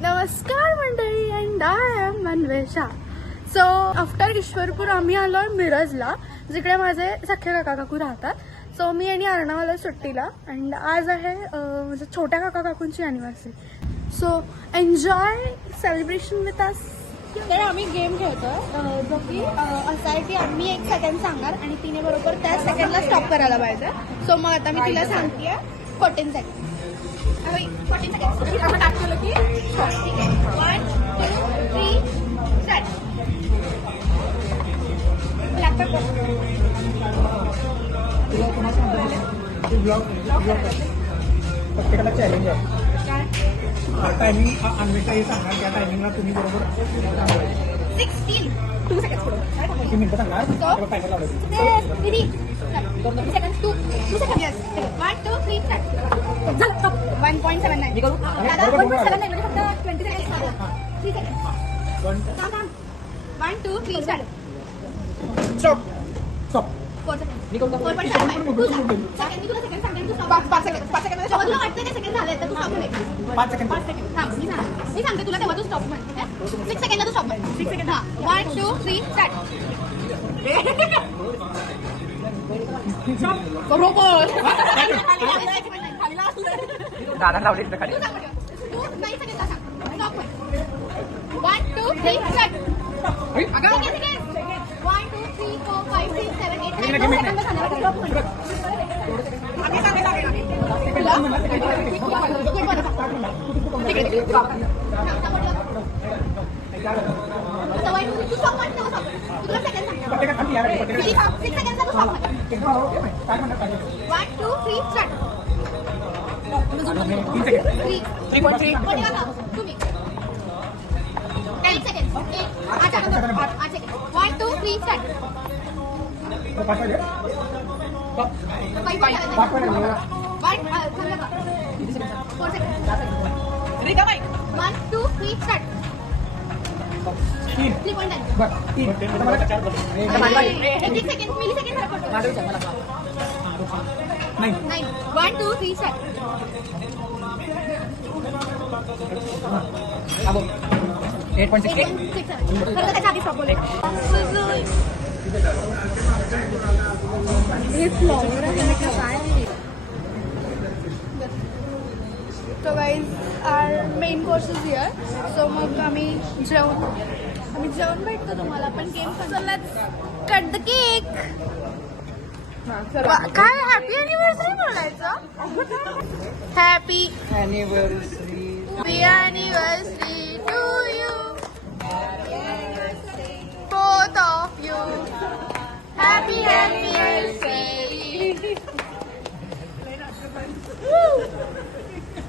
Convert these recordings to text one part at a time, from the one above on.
नमस्कार मंडळी and I am Manvesha. So after Ishwarpur आम्ही आलोय मिरजला, जिकडे माझे सख्खे काका काकू राहतात. सो मी आणि अर्णव आलोय सुट्टीला अँड आज आहे म्हणजे छोट्या काका काकूंची anniversary. So enjoy celebration with us. तर आम्ही गेम खेळतोय जो की असा आहे की आम्ही 1 सेकंड सांगणार आणि तिने बरोबर त्या सेकंडला स्टॉप करायला पाहिजे. सो मग आता मी तिला सांगते 14 सेकंड. 14 सेकंड आपण टाक केलं की ठीक आहे. 1 2 3 स्टार्ट. ब्लॅक पेपर प्रत्येकाला चॅलेंज आहे. टायमिंग अन्वेषाही सांगणार, त्या टायमिंगला तुम्ही बरोबर 16 2 सेकंड पुढे किती मिनिटं सांगणार तेव्हा टायमर लावलं. दीदी 2 सेकंड 2 सेकंड यस 1 2 3 स्टार्ट. झालं स्टॉप. 1.79 मी करू दादा 1.79 म्हणजे फक्त 20 सेकंड 3 सेकंड थांब 1 2 3 स्टार्ट. स्टॉप स्टॉप 4 सेकंड मी करू 4.79 2 सेकंड मी तुला सेकंड सांगते तू स्टॉप 5 सेकंड 5 सेकंड मध्ये तुला वाटतं की सेकंड झाले तर तू स्टॉप म्हणे 5 सेकंड थांब. मी सांगते तुला तेव्हा तू स्टॉप म्हण. 6 सेकंडला तू स्टॉप म्हण. 6 सेकंड हां 1 2 3 स्टार्ट. बरोबर दादा लावले खाली. तू 9 सेकंडला सांग स्टॉप म्हण. 1 2 3 स्टार्ट. अगं 1 2 3 4 5 6 7 8 9 सेकंड झाले स्टॉप म्हण. आम्ही सांगायला So guys, our main course is here. So मग आम्ही जेवण भेटतो तुम्हाला पण game. So let's cut the cake. काय हॅपी अॅनिव्हर्सरी बोलायचं. Happy anniversary to you both of you. Happy anniversary.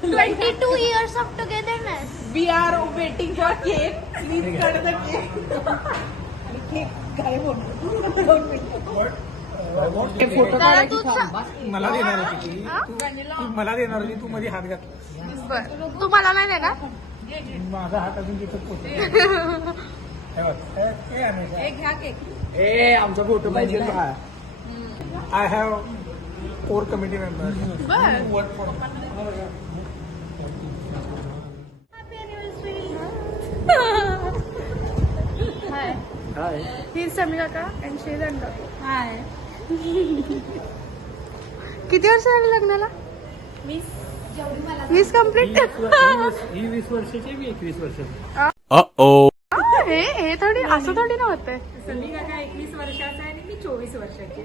22 years of togetherness. We are waiting for cake. Please cut the cake. Cake काय दादा तू मला देणार होती तू मला देणार होती, तू मध्ये हात घातला. बर तू मला नाही देणार. माझा हात अजून तिथं पोहोचला. घ्या केक. आमचा फोटो पाहिजे. I have 4 committee members. Hi. He is Sami Kaka and she is Anda. Hi. किती वर्ष झाली लग्नाला? 20 कम्प्लीट. ही 20 वर्षाची, मी 21 वर्षाची. हे थोडी असं थोडी ना होतंय. समी काका 21 वर्षाचा आहे आणि मी 24 वर्षाची.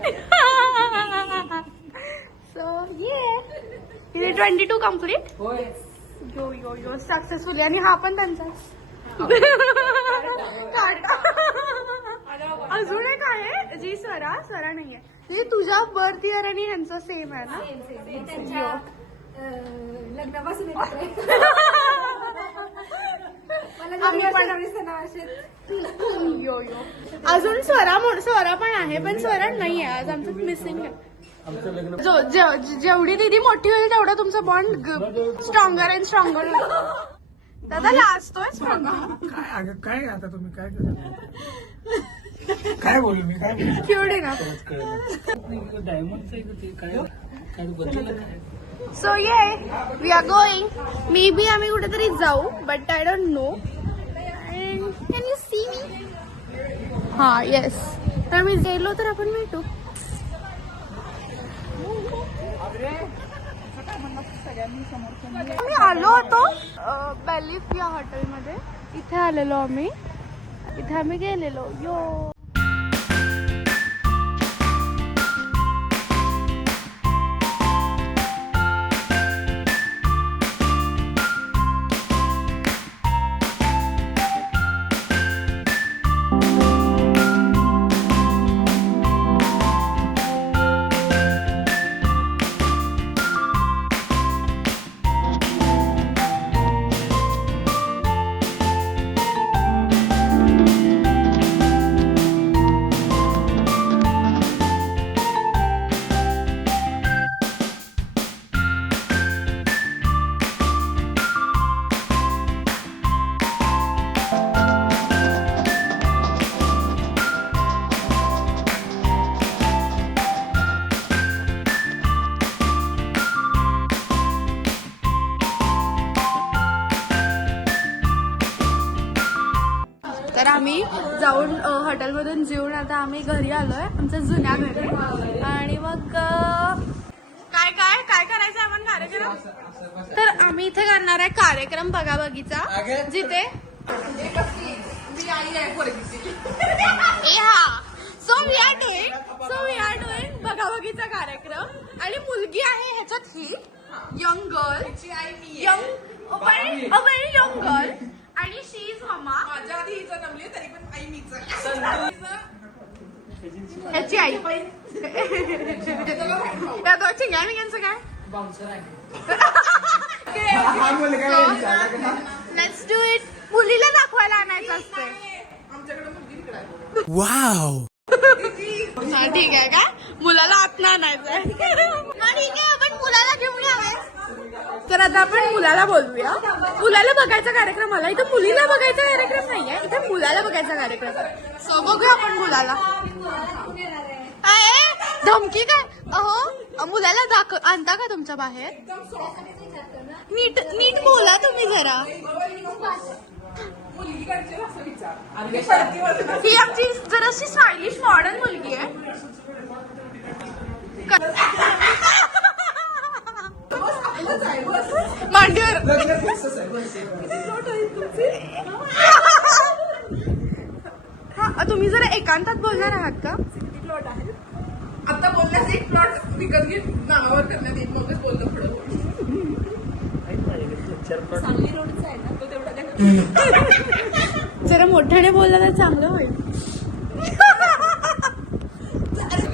सो ये 22 कम्प्लीट. होय. यो सक्सेसफुली. आणि हा पण त्यांचा अजून एक आहे जी स्वरा नाहीये. म्हणजे तुझ्या बर्थ इयर आणि ह्यांचं सेम आहे ना. त्यांच्या लग्नापासून यो अजून स्वरा पण आहे पण स्वरा नाहीये. आज आमचं मिसिंग आहे. जेवढी दीदी मोठी होईल तेवढं तुमचं बॉन्ड स्ट्रॉंगर अँड स्ट्रॉंगर. दादा लाजतोय काय आता तुम्ही काय काय बोलू मी काय क्यूट आहे ना. डायमंडचं काय काय बदललं काय so yeah we are going. Maybe बी आम्ही कुठेतरी जाऊ but I don't know. Can you see me? हा येस. तर आम्ही गेलो तर आपण भेटू. आम्ही आलो होतो बॅलिफ या हॉटेलमध्ये. इथे आलेलो आम्ही. इथे आम्ही गेलेलो. यो तर आम्ही जाऊन हॉटेलमधून जेवून आता आम्ही घरी आलोय आमच्या जुन्या घरी. आणि मग काय काय काय करायचं आपण कार्यक्रम. तर आम्ही इथे करणार आहे कार्यक्रम बघा बगीचा जिथे सो वी आर डुईंग बघा बगीचा कार्यक्रम. आणि मुलगी आहे ह्याच्यात ही यंग गर्ल यंग गर्ल. आणि शी इज मम्मा. माझ्या आधी हिचं जमली तरी पण आई मीच ह्याची आई. या दोन चिंगामिंगांचं काय. Let's do it. मुलीला दाखवायला आणायचं असते. आमच्याकडे मुलगी तिकडे आहे. वाव. हा ठीक आहे का. मुलाला आतनं आणायचंय. ठीक आहे आपण मुलाला घेऊन यावे. तर आता आपण मुलाला बोलूया. मुलाला बघायचा कार्यक्रम आला. इथं मुलीला बघायचा कार्यक्रम नाहीये. इथं मुलाला बघायचा कार्यक्रम. सो बघूया आपण मुलाला. धमकी काय. अहो मुलाला आणता का तुमच्या बाहेर. नीट नीट बोला तुम्ही जरा. मुलगीकडचे असं विचार. ही आमची जराशी स्टायलिश मॉडर्न मुलगी आहे. मांडीवर. हा तुम्ही जरा एकांतात बोलणार आहात का. प्लॉट आहे आता बोलण्यास एक प्लॉट विकत घेत नावावर करण्यात येईल. मगच बोललं पुढं. सांगली रोडचा आहे ना तो तेवढा जरा मोठ्याने बोलला तर चांगलं होईल.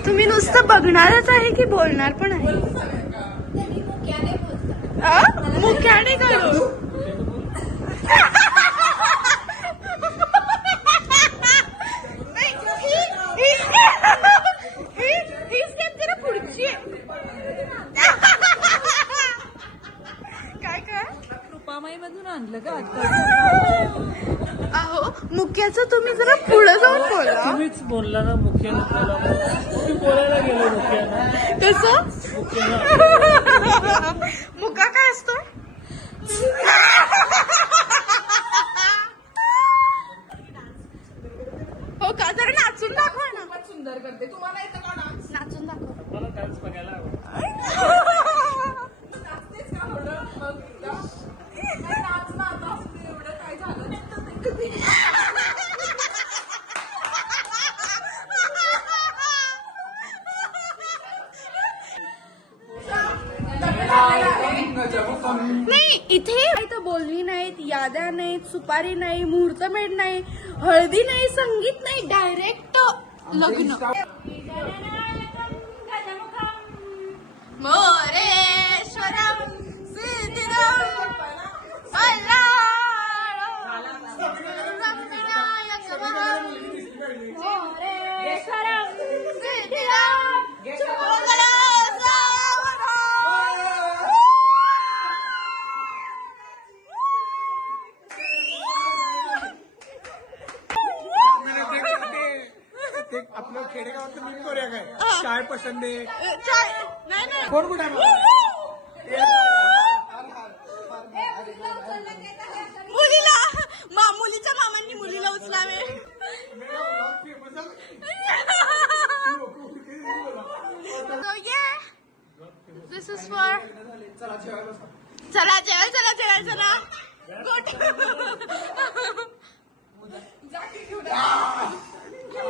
तुम्ही नुसतं बघणारच आहे की बोलणार पण आहे. मुख्याने करू. ही स्टेप जरा पुढची आहे. काय काय कृपामाई मधून आणलं का अहो मुख्याचं तुम्ही जरा पुढे जाऊन बोला. तुम्हीच बोलला ना मुख्यानं बोला. तुम्ही बोलायला गेलो मुख्यानं. कसं मुका काय असतो. हो का जरा नाचून दाखवा ना. सुंदर करते. तुम्हाला येतं का डान्स. नाचून दाखव. मला डान्स बघायला आवडतो. नाचतेच का थोडं मग एकदा. नाच ना आता असू दे. एवढं काय झालं नाही. नाही इथे तर बोलणी नाहीत, याद्या नाहीत, सुपारी नाही, मुहूर्तमेढ नाही, हळदी नाही, संगीत नाही, डायरेक्ट लग्न. मोरेश्वरम सिद्धिदम मोरेश्वरम सिद्धिदम आपलं खेडेगावात मी करूया काय. काय पसंत आहे नाही कोण कुठे फॉर चला जेवायला चला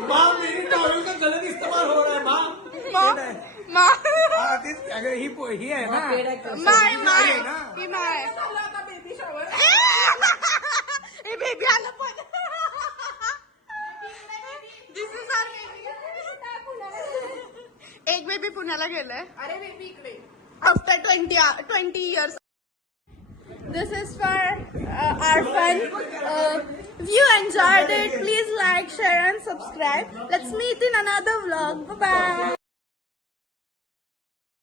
माँ मेरी टॉवल का गलत इस्तेमाल हो रहा है माँ ही है ना माय ना ही माय बेबी शॉवर ए बेबी आलं पण दिस इज आर एक बेबी पुण्याला गेलाय अरे बेबी इकडे after 20 years. This is for our fun. If you enjoyed it, please like, share and subscribe. Let's meet in another vlog. Bye bye.